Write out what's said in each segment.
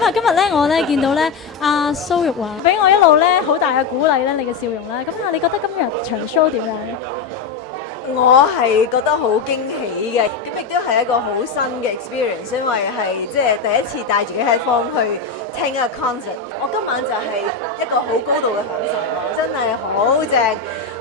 咁啊，今日咧我咧見到咧阿蘇玉華俾我一路咧好大嘅鼓勵咧，你嘅笑容咧。咁啊，你覺得今日場 show 點樣？我係覺得好驚喜嘅，咁亦都係一個好新嘅 experience，因為係即係第一次帶住啲 headphone 去聽一個 concert。我今晚就係一個好高度嘅享受，真係好正。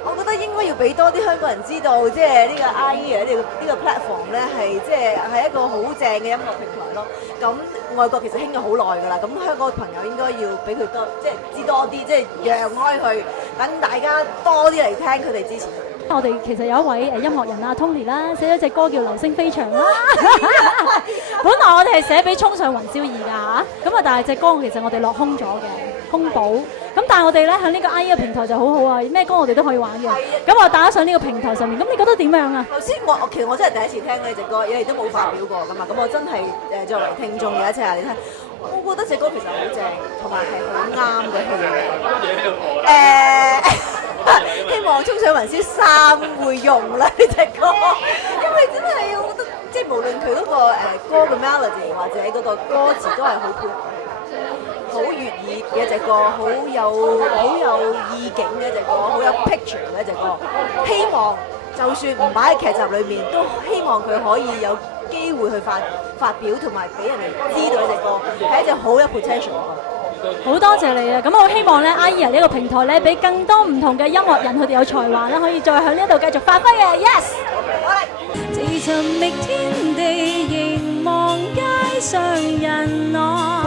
我覺得應該要俾多啲香港人知道，即係呢個 IE 呢個 platform 咧係即係一個好正嘅音樂平台咯。咁外國其實興咗好耐㗎啦，咁香港嘅朋友應該要俾佢多即係知多啲，即係讓開去，等大家多啲嚟聽佢哋支持佢。我哋其實有一位音樂人啊 Tony 啦，寫咗隻歌叫《流星飛翔》啦。本來我哋係寫俾衝上雲霄二㗎，咁啊，但係隻歌其實我哋落空咗嘅，空補。咁但係我哋咧喺呢個 IE 嘅平台就好好啊，咩歌我哋都可以玩嘅。咁我打上呢個平台上面，咁你覺得點樣啊？頭先其實我真係第一次聽呢隻歌，因為都冇發表過㗎嘛。咁我真係作為聽眾嘅一齊嚟聽，我覺得隻歌其實好正，同埋係好啱嘅希望《衝上雲霄3》會用啦呢隻歌，因為真係我覺得即係無論佢嗰個歌嘅 melody 或者嗰個歌詞都係好配合。好粵語嘅一隻歌，好有意境嘅一隻歌，好有 picture 嘅一隻歌。希望就算唔擺喺劇集裏面，都希望佢可以有機會去發表同埋俾人哋知道呢隻歌，係一隻好有 potential 嘅歌。好多謝你啊！咁我希望咧 IE 呢個平台咧，俾更多唔同嘅音樂人佢哋有才華咧，可以再喺呢度繼續發揮嘅。Yes。自尋覓天地，凝望街上人來。